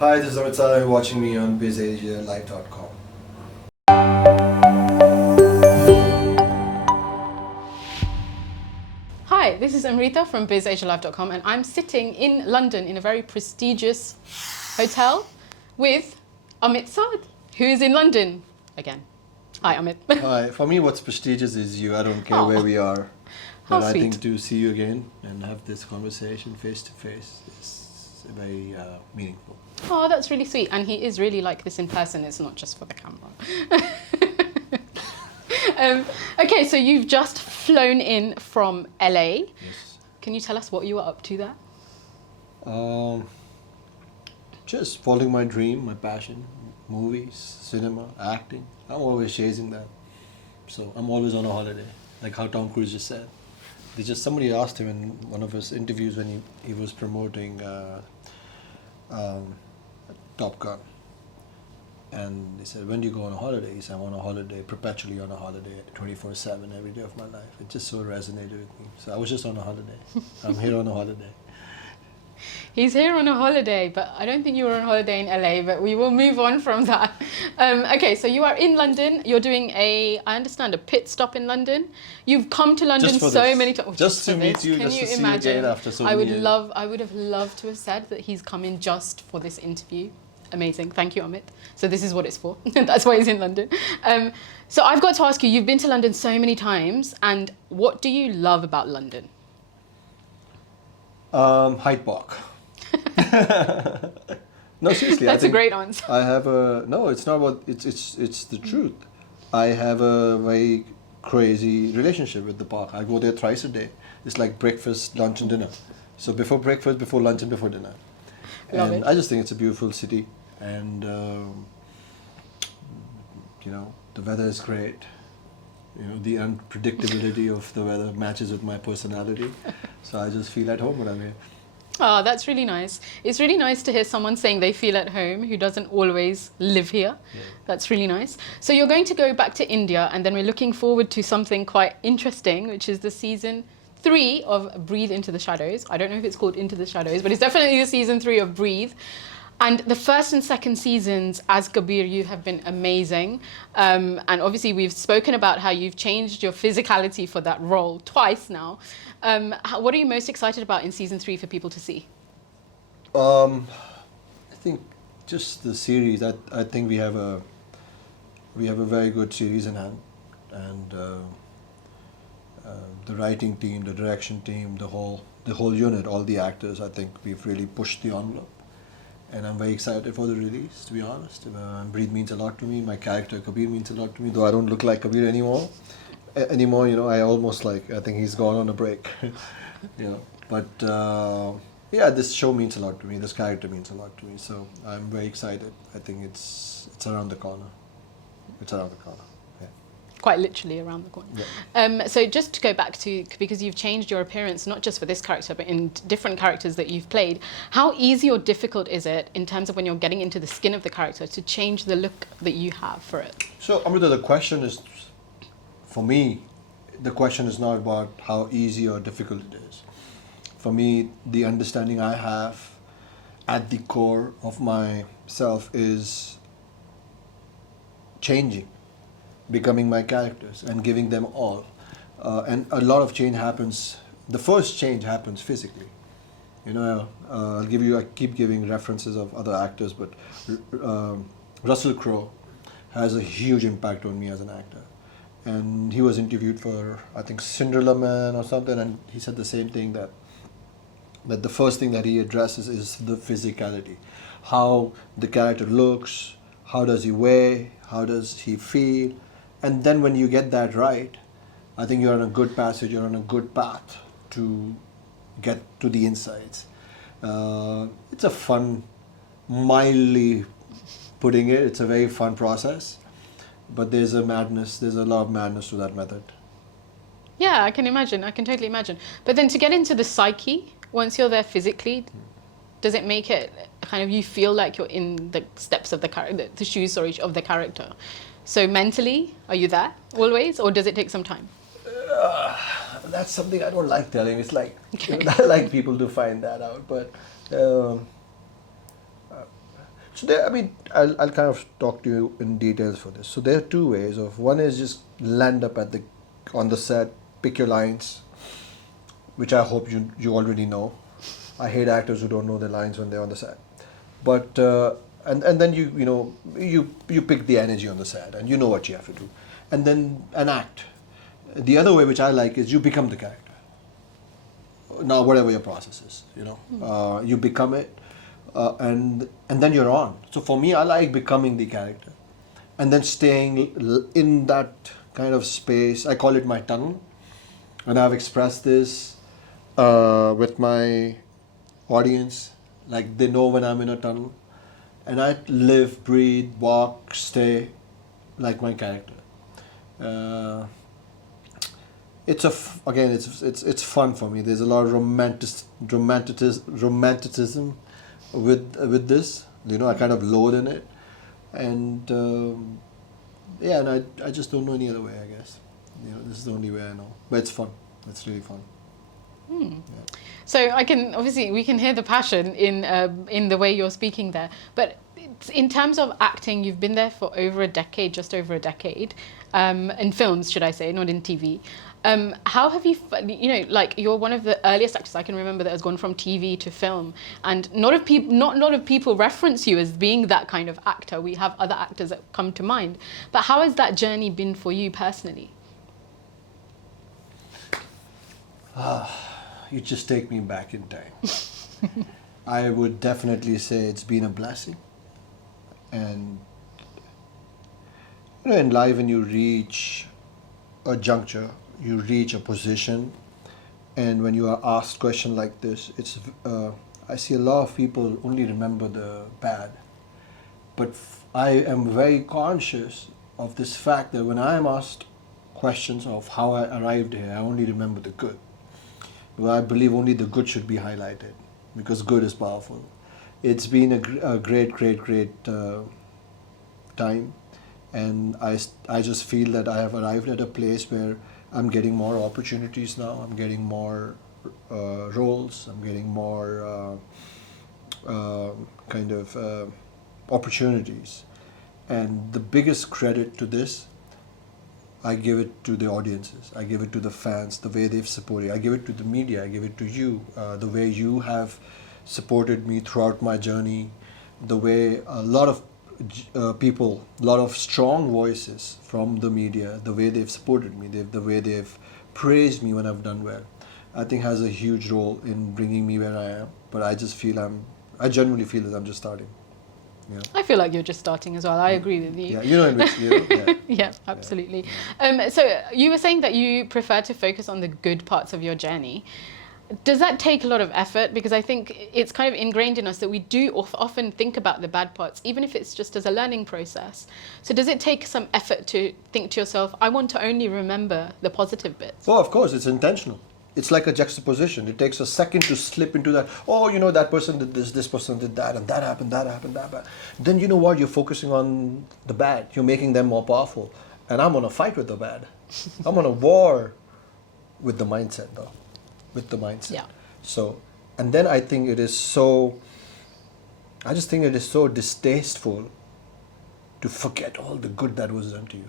Hi, this is Amit Sadh. You're watching me on BizAsia Hi, this is Amrita from BizAsiaLive.com, and I'm sitting in London in a very prestigious hotel with Amit Sadh, who is in London again. Hi, Amit. Hi. For me, what's prestigious is you. I don't care Aw. where we are. How But I sweet. think to see you again and have this conversation face to face is very meaningful. Oh, that's really sweet. And he is really like this in person. It's not just for the camera. Okay, so you've just flown in from LA. Yes. Can you tell us what you were up to there? Just following my dream, my passion, movies, cinema, acting. I'm always chasing that. So I'm always on a holiday, like how Tom Cruise just said. Somebody asked him in one of his interviews when he was promoting Top Gun. And they said, when do you go on a holiday? He said, I'm on a holiday, perpetually on a holiday, 24/7, every day of my life. It just so resonated with me. So I was just on a holiday. I'm here on a holiday. He's here on a holiday, but I don't think you were on holiday in LA, but we will move on from that. Okay, so you are in London. You're doing I understand, a pit stop in London. You've come to London Just for so this. many times. Just to meet you, Can just you to see you imagine? again after so I many would years. I would have loved to have said that he's come in just for this interview. Amazing. Thank you, Amit. So this is what it's for. That's why he's in London. So I've got to ask you, you've been to London so many times, and what do you love about London? Hyde Park. No, seriously. That's I a think great answer. I have a no. It's not what it's the truth. I have a very crazy relationship with the park. I go there thrice a day. It's like breakfast, lunch, and dinner. So before breakfast, before lunch, and before dinner. Love And it. I just think it's a beautiful city, and the weather is great. The unpredictability of the weather matches with my personality, so I just feel at home when I'm here. Oh, that's really nice. It's really nice to hear someone saying they feel at home who doesn't always live here. Yeah. That's really nice. So you're going to go back to India, and then we're looking forward to something quite interesting, which is the season 3 of Breathe Into the Shadows. I don't know if it's called Into the Shadows, but it's definitely the season 3 of Breathe. And the first and second seasons as Kabir, you have been amazing. And obviously we've spoken about how you've changed your physicality for that role twice now. What are you most excited about in season 3 for people to see? I think just the series. I think we have a very good series in hand, and the writing team, the direction team, the whole unit, all the actors. I think we've really pushed the envelope, and I'm very excited for the release. To be honest, Breathe means a lot to me. My character Kabir means a lot to me, though I don't look like Kabir anymore. I almost I think he's gone on a break. But yeah, this show means a lot to me. This character means a lot to me. So I'm very excited. I think it's around the corner. It's around the corner. Yeah. Quite literally around the corner. Yeah. So just to go back to, because you've changed your appearance, not just for this character, but in different characters that you've played, how easy or difficult is it in terms of when you're getting into the skin of the character to change the look that you have for it? So Amrita, the question is, for me, the question is not about how easy or difficult it is. For me, the understanding I have at the core of myself is changing, becoming my characters and giving them all. And a lot of change happens, the first change happens physically. I keep giving references of other actors, but Russell Crowe has a huge impact on me as an actor. And he was interviewed for, I think, Cinderella Man or something, and he said the same thing, that the first thing that he addresses is the physicality. How the character looks, how does he weigh, how does he feel. And then when you get that right, I think you're on a good passage, you're on a good path to get to the insides. It's a fun, mildly putting it, it's a very fun process. But there's a lot of madness to that method. Yeah, I can imagine. I can totally imagine. But then to get into the psyche, once you're there physically, does it make it kind of, you feel like you're in the steps of the shoes, sorry, of the character? So mentally, are you there always, or does it take some time? That's something I don't like telling. It's like, Okay. I like people to find that out. But So there, I mean, I'll kind of talk to you in details for this. So there are two ways of, one is just land up on the set, pick your lines, which I hope you already know. I hate actors who don't know their lines when they're on the set. But and then you pick the energy on the set and you know what you have to do, and then an act. The other way, which I like, is you become the character. Now, whatever your process is, you become it, and then you're on. So for me, I like becoming the character, and then staying in that kind of space. I call it my tunnel, and I've expressed this with my audience. Like, they know when I'm in a tunnel, and I live, breathe, walk, stay like my character. It's fun for me. There's a lot of romanticism with this. I kind of load in it, and and I just don't know any other way. I guess this is the only way I know. But it's fun. It's really fun. Yeah. So we can hear the passion in the way you're speaking there. But in terms of acting, you've been there for just over a decade, in films, should I say, not in TV. How have you, you're one of the earliest actors I can remember that has gone from TV to film, and not a lot of people reference you as being that kind of actor. We have other actors that come to mind. But how has that journey been for you personally? You just take me back in time. I would definitely say it's been a blessing. And in life, when you reach a juncture, you reach a position, and when you are asked a question like this, I see a lot of people only remember the bad. But I am very conscious of this fact that when I am asked questions of how I arrived here, I only remember the good. Well, I believe only the good should be highlighted, because good is powerful. It's been a great time, and I just feel that I have arrived at a place where I'm getting more opportunities now. I'm getting more roles. I'm getting more opportunities, and the biggest credit to this, I give it to the audiences. I give it to the fans, the way they've supported. I give it to the media. I give it to you, the way you have supported me throughout my journey, the way a lot of people, a lot of strong voices from the media, the way they've supported me, the way they've praised me when I've done well, I think has a huge role in bringing me where I am. But I genuinely feel that I'm just starting. Yeah. I feel like you're just starting as well. I agree with you. Yeah, in which yeah. Yeah, absolutely. So you were saying that you prefer to focus on the good parts of your journey. Does that take a lot of effort? Because I think it's kind of ingrained in us that we do often think about the bad parts, even if it's just as a learning process. So does it take some effort to think to yourself, I want to only remember the positive bits? Oh, of course, it's intentional. It's like a juxtaposition. It takes a second to slip into that. Oh, that person did this person did that, and that happened. Then you know what? You're focusing on the bad. You're making them more powerful. And I'm on a fight with the bad. I'm on a war with the mindset, though. With the mindset. Yeah. So, and then I just think it is so distasteful to forget all the good that was done to you.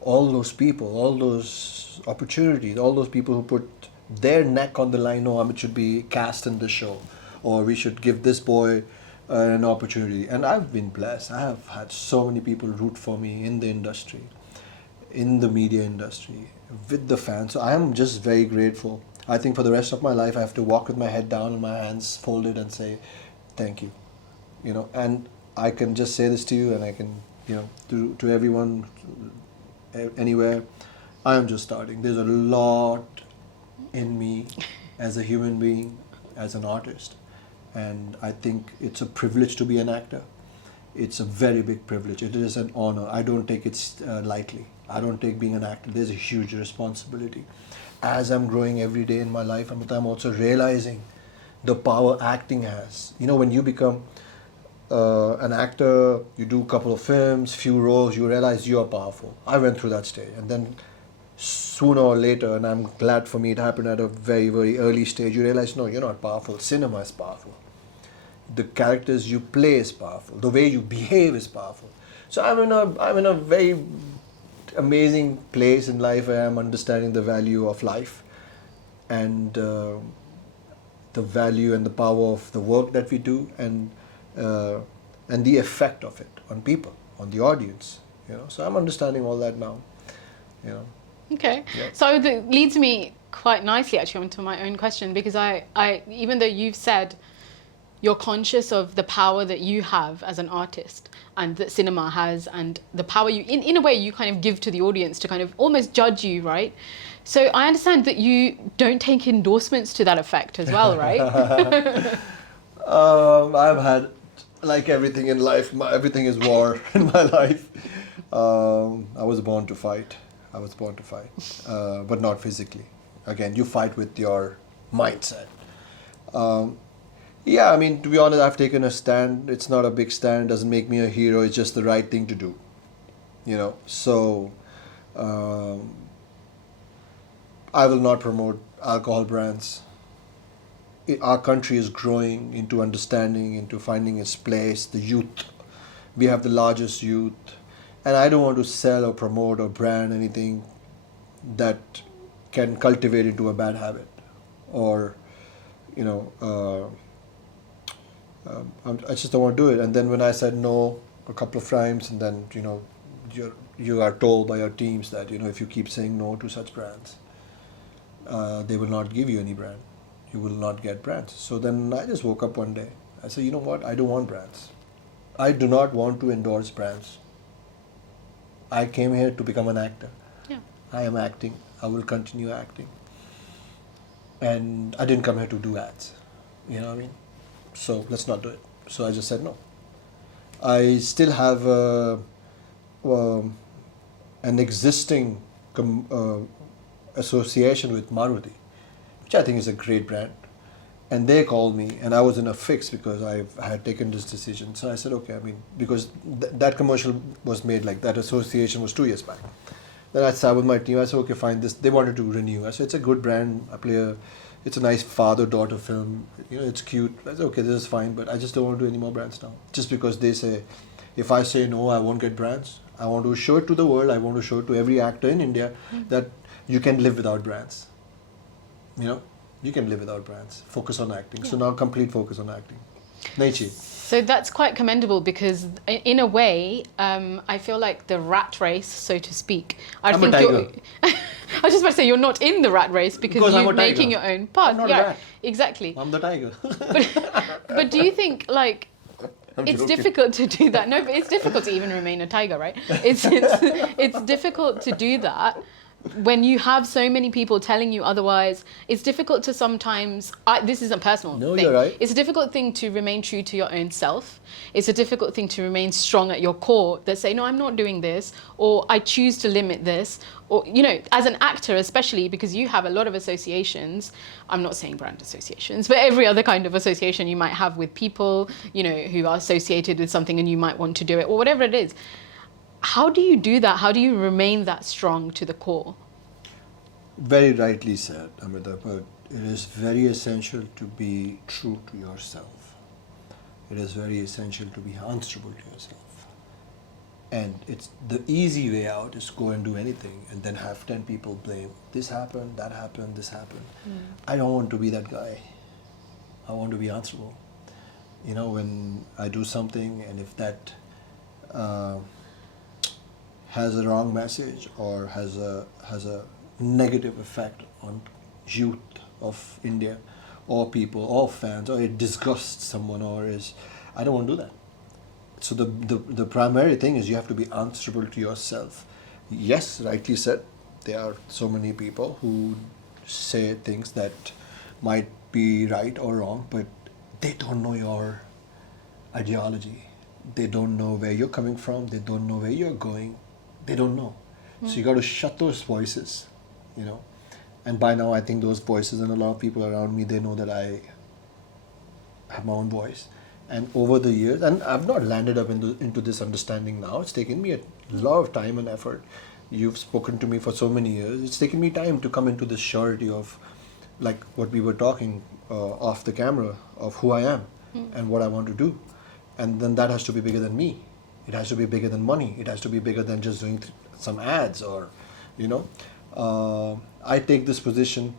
All those people, all those opportunities, all those people who put their neck on the line, no, Amit should be cast in this show, or we should give this boy an opportunity. And I've been blessed. I have had so many people root for me in the industry, in the media industry, with the fans. So I am just very grateful. I think for the rest of my life, I have to walk with my head down and my hands folded and say, thank you. And I can just say this to you, and I can, to everyone, anywhere, I am just starting. There's a lot in me as a human being, as an artist, and I think it's a privilege to be an actor. It's a very big privilege. It is an honor. I don't take it lightly. I don't take being an actor. There's a huge responsibility. As I'm growing every day in my life, I'm also realizing the power acting has. When you become an actor, you do a couple of films, few roles, you realize you're powerful. I went through that stage, and then sooner or later, and I'm glad for me it happened at a very, very early stage, you realize, no, you're not powerful. Cinema is powerful. the characters you play is powerful. The way you behave is powerful. So I'm in a very amazing place in life where I'm understanding the value of life and the value and the power of the work that we do and the effect of it on people, on the audience. So I'm understanding all that now. Okay. Yeah. So that leads me quite nicely actually onto my own question, because I even though you've said you're conscious of the power that you have as an artist and that cinema has, and the power you in a way you kind of give to the audience to kind of almost judge you, right? So I understand that you don't take endorsements to that effect as well, right? I've had, like everything in life, everything is war in my life. I was born to fight. But not physically. Again, you fight with your mindset. Yeah, I mean, to be honest, I've taken a stand. It's not a big stand. Doesn't make me a hero. It's just the right thing to do. So I will not promote alcohol brands. Our country is growing into understanding, into finding its place. The youth, we have the largest youth, and I don't want to sell or promote or brand anything that can cultivate into a bad habit, or I just don't want to do it. And then when I said no a couple of times, and then you are told by your teams that if you keep saying no to such brands, they will not give you any brand. You will not get brands. So then I just woke up one day. I said, you know what? I don't want brands. I do not want to endorse brands. I came here to become an actor. Yeah. I am acting. I will continue acting. And I didn't come here to do ads. You know what I mean? So let's not do it. So I just said no. I still have an existing association with Maruti, which I think is a great brand. And they called me, and I was in a fix because I had taken this decision. So I said, okay, because that commercial was made, like that association was 2 years back. Then I sat with my team. I said, okay, fine. They wanted to renew. I said, it's a good brand. It's a nice father-daughter film. It's cute. I said, okay, this is fine, but I just don't want to do any more brands now. Just because they say, if I say no, I won't get brands. I want to show it to the world. I want to show it to every actor in India that you can live without brands. You can live without brands. Focus on acting. Yeah. So now complete focus on acting. Nachi. So that's quite commendable, because in a way, I feel like the rat race, so to speak. I'm a tiger. I was just about to say, you're not in the rat race because you're making your own path. I'm not a rat. Exactly. I'm the tiger. But do you think, like, it's difficult to do that? No, but it's difficult to even remain a tiger, right? It's difficult to do that when you have so many people telling you otherwise. It's difficult to sometimes, this is a personal thing. You're right. It's a difficult thing to remain true to your own self. It's a difficult thing to remain strong at your core that say, no, I'm not doing this, or I choose to limit this. Or, as an actor, especially because you have a lot of associations. I'm not saying brand associations, but every other kind of association you might have with people, who are associated with something and you might want to do it, or whatever it is. How do you do that? How do you remain that strong to the core? Very rightly said, Amrita, but it is very essential to be true to yourself. It is very essential to be answerable to yourself. And it's the easy way out is go and do anything and then have 10 people blame. This happened, that happened, this happened. I don't want to be that guy. I want to be answerable. When I do something, and if that has a wrong message or has a negative effect on youth of India or people or fans, or it disgusts someone, I don't want to do that. So the primary thing is you have to be answerable to yourself. Yes, rightly said, there are so many people who say things that might be right or wrong, but they don't know your ideology. They don't know where you're coming from. They don't know where you're going. They don't know. So you got to shut those voices, And by now I think those voices and a lot of people around me, they know that I have my own voice. And over the years, and I've not landed up into this understanding now. It's taken me a lot of time and effort. You've spoken to me for so many years. It's taken me time to come into this surety of, like what we were talking off the camera, of who I am. and what I want to do. And then that has to be bigger than me. It has to be bigger than money. It has to be bigger than just doing some ads or, you know. I take this position,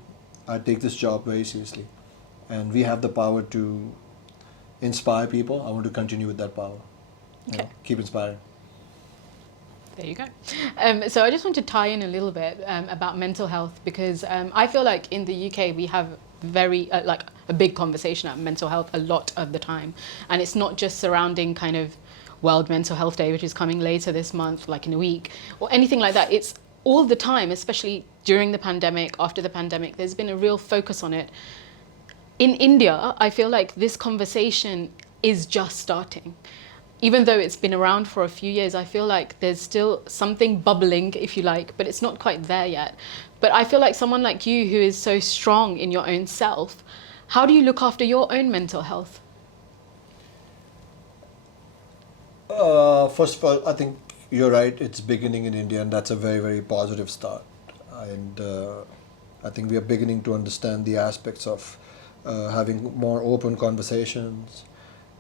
I take this job very seriously. And we have the power to inspire people. I want to continue with that power. You know, keep inspiring. There you go. So I just want to tie in a little bit about mental health, because I feel like in the UK we have very like a big conversation about mental health a lot of the time, and it's not just surrounding kind of World Mental Health Day, which is coming later this month, like in a week, or anything like that. It's all the time, especially during the pandemic, after the pandemic, there's been a real focus on it. In India, I feel like this conversation is just starting. Even though it's been around for a few years, I feel like there's still something bubbling, if you like, but it's not quite there yet. But I feel like someone like you who is so strong in your own self, how do you look after your own mental health? First of all, I think you're right. It's beginning in India, and that's a very, very positive start. And I think we are beginning to understand the aspects of having more open conversations,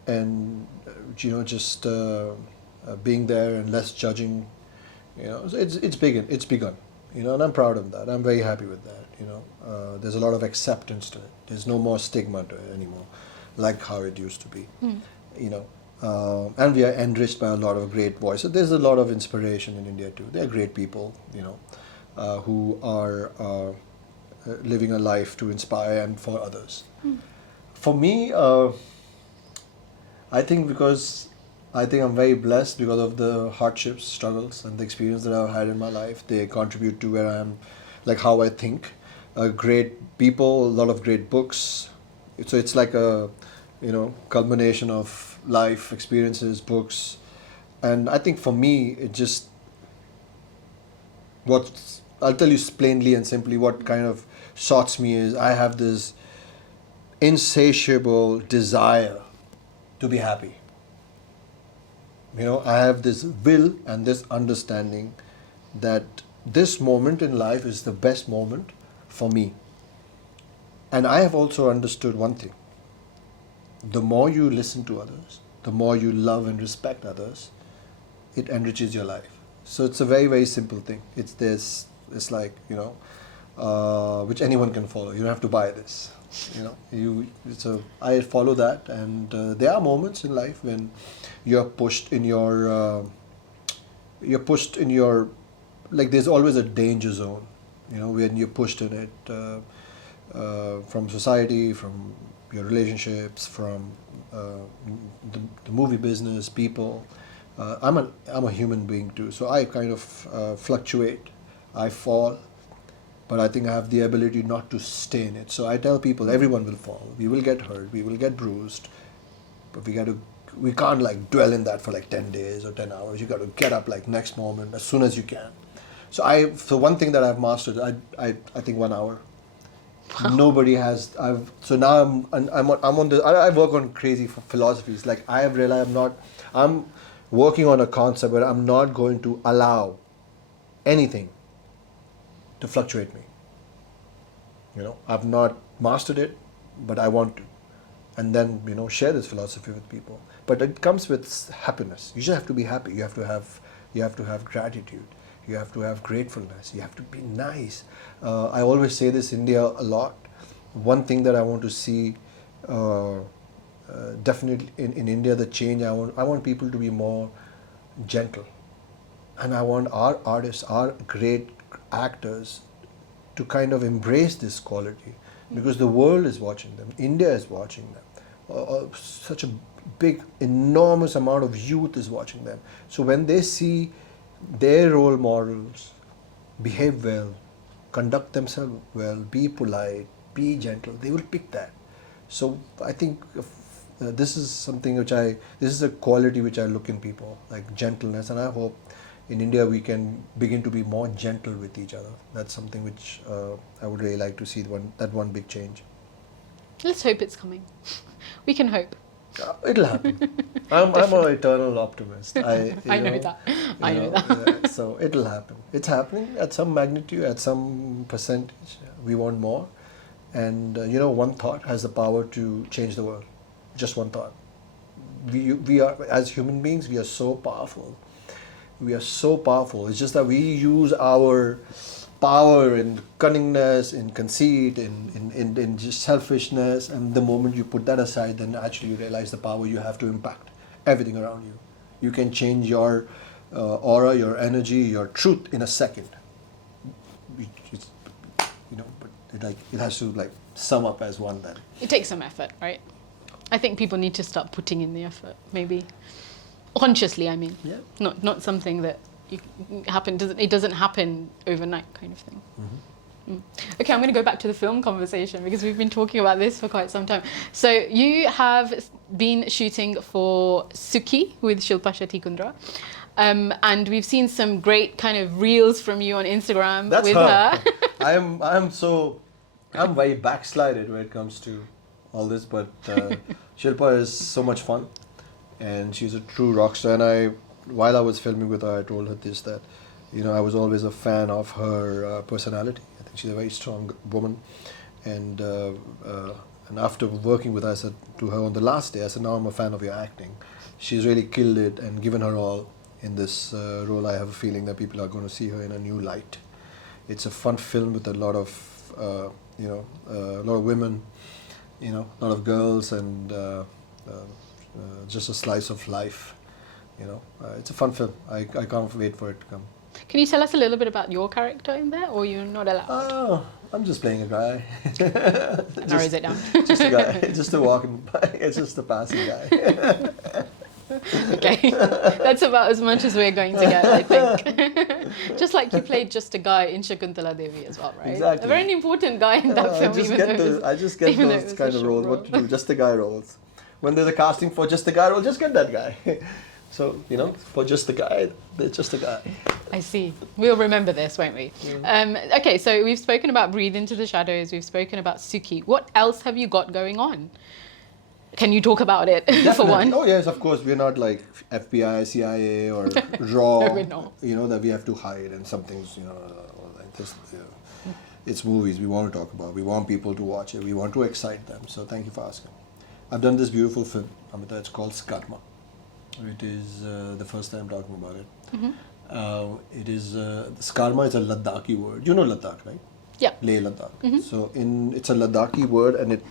and just being there and less judging. So it's begun. And I'm proud of that. I'm very happy with that. There's a lot of acceptance to it. There's no more stigma to it anymore, like how it used to be. And we are enriched by a lot of great voices. There's a lot of inspiration in India too. There are great people, who are living a life to inspire and for others. For me, I think I'm very blessed because of the hardships, struggles, and the experience that I've had in my life. They contribute to where I am, like how I think. Great people, a lot of great books. So it's like a, culmination of life experiences, books, and I think for me, I'll tell you plainly and simply what kind of sorts me is I have this insatiable desire to be happy. I have this will and this understanding that this moment in life is the best moment for me. And I have also understood one thing. The more you listen to others, the more you love and respect others, it enriches your life. So it's a very, very simple thing. It's like, which anyone can follow. You don't have to buy this. I follow that, and there are moments in life when you're pushed in your, like there's always a danger zone, when you're pushed in it, from society, from your relationships, from the movie business, people. I'm a human being too, so I kind of fluctuate. I fall, but I think I have the ability not to stay in it. So I tell people, everyone will fall. We will get hurt. We will get bruised, but we can't like dwell in that for like 10 days or 10 hours. You got to get up like next moment as soon as you can. So one thing that I've mastered, I think 1 hour. Nobody has. So now I'm on the. I work on crazy philosophies. Like I have realized I'm working on a concept where I'm not going to allow anything to fluctuate me. I've not mastered it, but I want to, and then share this philosophy with people. But it comes with happiness. You just have to be happy. You have to have gratitude. You have to have gratefulness. You have to be nice. I always say this India a lot. One thing that I want to see definitely in India, the change, I want people to be more gentle. And I want our artists, our great actors to kind of embrace this quality, because the world is watching them. India is watching them. Such a big, enormous amount of youth is watching them. So when they see their role models behave well, conduct themselves well, be polite, be gentle, they will pick that. So I think this is something this is a quality which I look in people, like gentleness, and I hope in India we can begin to be more gentle with each other. That's something which I would really like to see, that one big change. Let's hope it's coming. We can hope. It'll happen. I'm an eternal optimist. I know that. Yeah, so it'll happen. It's happening at some magnitude, at some percentage. We want more. And one thought has the power to change the world. just one thought. We are, as human beings, we are so powerful. We are so powerful. It's just that we use our power in cunningness, in conceit, in just selfishness, and the moment you put that aside, then actually you realize the power you have to impact everything around you. You can change your aura, your energy, your truth in a second. It's, but it has to like sum up as one then. It takes some effort, right? I think people need to start putting in the effort, maybe consciously. I mean, Yeah. not something that it doesn't happen overnight, kind of thing. Okay, I'm going to go back to the film conversation because we've been talking about this for quite some time. So you have been shooting for Suki with Shilpa Shetty Kundra. And we've seen some great kind of reels from you on Instagram That's with her. I'm very backslided when it comes to all this, but Shilpa is so much fun, and she's a true rock star. And while I was filming with her, I told her this, that I was always a fan of her personality. I think she's a very strong woman, and after working with her, I said to her on the last day, I said, now I'm a fan of your acting. She's really killed it and given her all in this role. I have a feeling that people are going to see her in a new light. It's a fun film with a lot of a lot of women, a lot of girls, and just a slice of life. It's a fun film. I can't wait for it to come. Can you tell us a little bit about your character in there, or you're not allowed? Oh, I'm just playing a guy. Narrows it down. Just a guy, just a walking by. It's just a passing guy. Okay, that's about as much as we're going to get, I think. Just like you played just a guy in Shakuntala Devi as well, right? Exactly. A very important guy in that film. I just get those kind of roles. What to do? Just the guy roles. When there's a casting for just the guy role, just get that guy. So, for just the guy, they're just a guy. I see. We'll remember this, won't we? Yeah. Okay, so we've spoken about Breathe Into the Shadows. We've spoken about Suki. What else have you got going on? Can you talk about it for one? Oh, yes, of course. We're not like FBI, CIA, or RAW, No, we're not. that we have to hide, and some things, like this. It's movies we want to talk about. We want people to watch it. We want to excite them. So thank you for asking. I've done this beautiful film, Amrita. It's called Katma. It is the first time talking about it. It is Skarma is a Ladakhi word. You know Ladakh, right? Yeah. Leh Ladakh. So it's a Ladakhi word, and it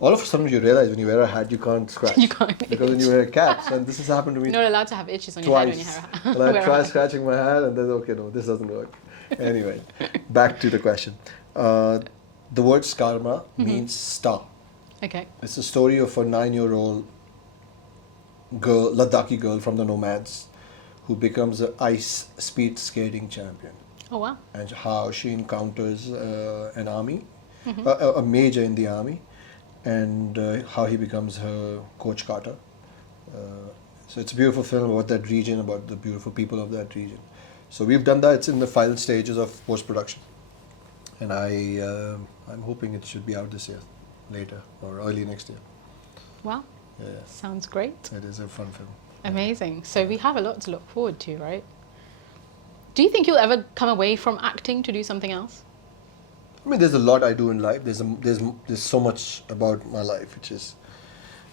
all of a sudden you realize when you wear a hat you can't scratch. You can't. Because when you wear caps, and this has happened to me You're not allowed to have itches on twice. your head when you wear a hat. And I try scratching my hat, and then okay, no, this doesn't work. Anyway, back to the question. The word Skarma means star. Okay. It's the story of a 9-year-old girl, Ladakhi girl from the nomads, who becomes an ice speed skating champion, Oh, wow. and how she encounters an army, a major in the army, and how he becomes her coach Carter. So it's a beautiful film about that region, about the beautiful people of that region. So we've done that. It's in the final stages of post-production, and I'm hoping it should be out this year, later or early next year. Wow. Yeah, Sounds great. it is a fun film. Amazing. So we have a lot to look forward to, right? Do you think you'll ever come away from acting to do something else? I mean, there's a lot I do in life. There's so much about my life, which is,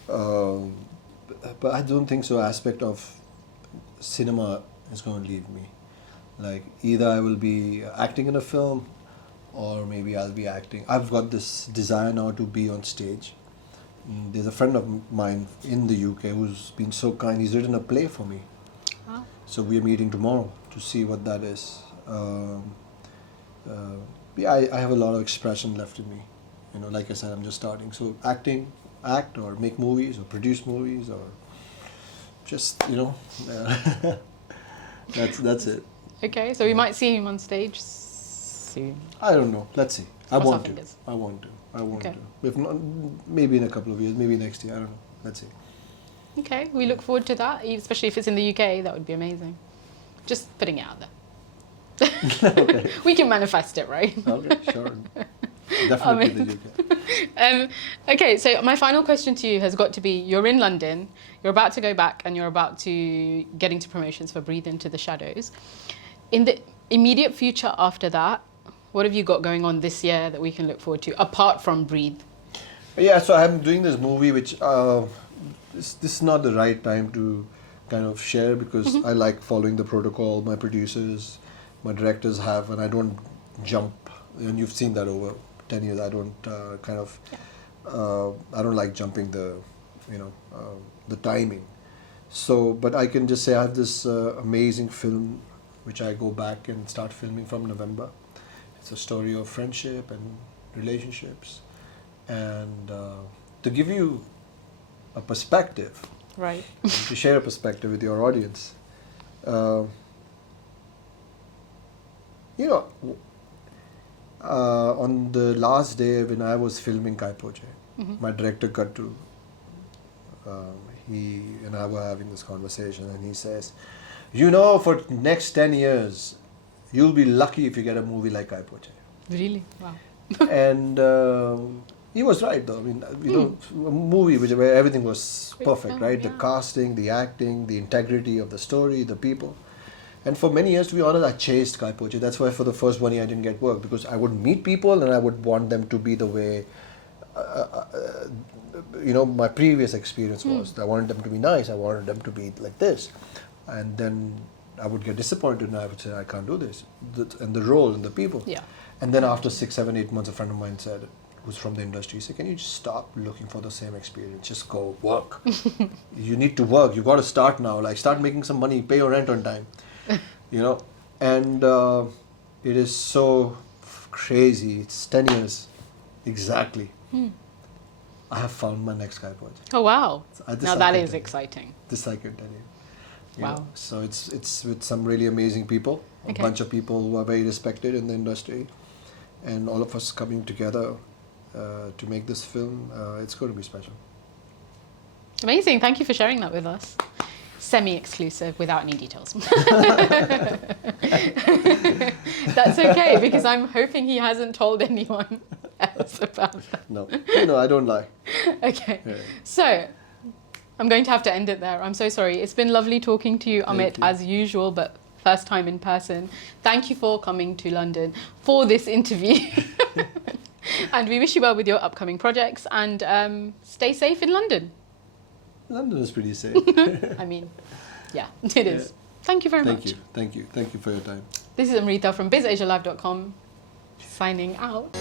but I don't think so. Aspect of cinema is going to leave me. Like either I will be acting in a film, or maybe I'll be acting. I've got this desire now to be on stage. There's a friend of mine in the UK who's been so kind. He's written a play for me. Wow. So we are meeting tomorrow to see what that is. Yeah, I have a lot of expression left in me. Like I said, I'm just starting. So act or make movies or produce movies or just, that's it. Okay, so we might see him on stage soon. I don't know. Let's see. I Cross our want to. fingers. I want Okay. to. If not, maybe in a couple of years, maybe next year. I don't know. Let's see. Okay, we look forward to that, especially if it's in the UK. That would be amazing. Just putting it out there. Okay. We can manifest it, right? Okay, sure. Definitely the UK. Okay, so my final question to you has got to be, you're in London, you're about to go back and you're about to get into promotions for Breathe Into the Shadows. In the immediate future after that, what have you got going on this year that we can look forward to, apart from Breathe? Yeah, so I'm doing this movie, which this is not the right time to kind of share because I like following the protocol. My producers, my directors have, and I don't jump. And you've seen that over 10 years. I don't I don't like jumping the timing. So, but I can just say I have this amazing film, which I go back and start filming from November. It's a story of friendship and relationships, and to give you a perspective, Right. and to share a perspective with your audience. Uh, you know, on the last day when I was filming Kaipoche, my director Kattu, he and I were having this conversation, and he says, for next 10 years, you'll be lucky if you get a movie like Kaipoche. Really? Wow. And he was right, though. I mean, a movie where everything was perfect, right? The casting, the acting, the integrity of the story, the people. And for many years, to be honest, I chased Kaipoche. That's why for the first 1 year I didn't get work, because I would meet people and I would want them to be the way, my previous experience was. I wanted them to be nice. I wanted them to be like this. And then I would get disappointed and I would say, I can't do this. And the role and the people. Yeah. And then after 6, 7, 8 months, a friend of mine said, who's from the industry, he said, can you just stop looking for the same experience? Just go work. You need to work. You got to start now. Like, start making some money, pay your rent on time. And it is so crazy. It's 10 years exactly. I have found my next Kaipoche. Oh, wow. This Now I that can is tell you. exciting. This I can tell you. Wow. So it's with some really amazing people, a bunch of people who are very respected in the industry, and all of us coming together to make this film. It's going to be special. Amazing. Thank you for sharing that with us. Semi-exclusive, without any details. That's okay, because I'm hoping he hasn't told anyone else about that. No, I don't lie. Okay. Yeah. So, I'm going to have to end it there. I'm so sorry. It's been lovely talking to you, Amit, you. as usual, but first time in person. Thank you for coming to London for this interview. And we wish you well with your upcoming projects, and stay safe in London. London is pretty safe. I mean, yeah, it is. Thank you very much. Thank you for your time. This is Amrita from BizAsiaLive.com, signing out.